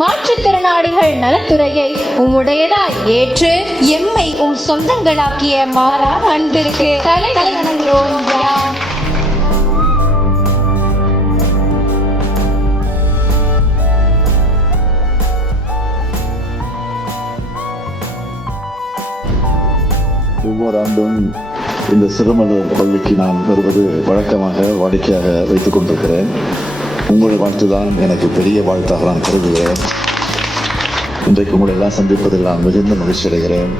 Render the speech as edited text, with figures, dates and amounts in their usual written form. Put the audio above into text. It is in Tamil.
மாற்றுத்திறனாளிகள் நலத்துறையை உம்முடையதாய் ஏற்று எம்மை உம் சொந்தங்களாக்கிய மாறா அன்பிற்கு தலை வணங்குகிறோம். ஒவ்வொரு ஆண்டும் இந்த சிறுமலர் பள்ளிக்கு நான் வருவது வழக்கமாக வாடிக்கையாக வைத்துக் கொண்டிருக்கிறேன். உங்கள் வாழ்த்து தான் எனக்கு பெரிய வாழ்த்தாக நான் கருதுகிறேன். இன்றைக்கு உங்களை எல்லாம் சந்திப்பதில் நான் மிகுந்த மகிழ்ச்சி அடைகிறேன்.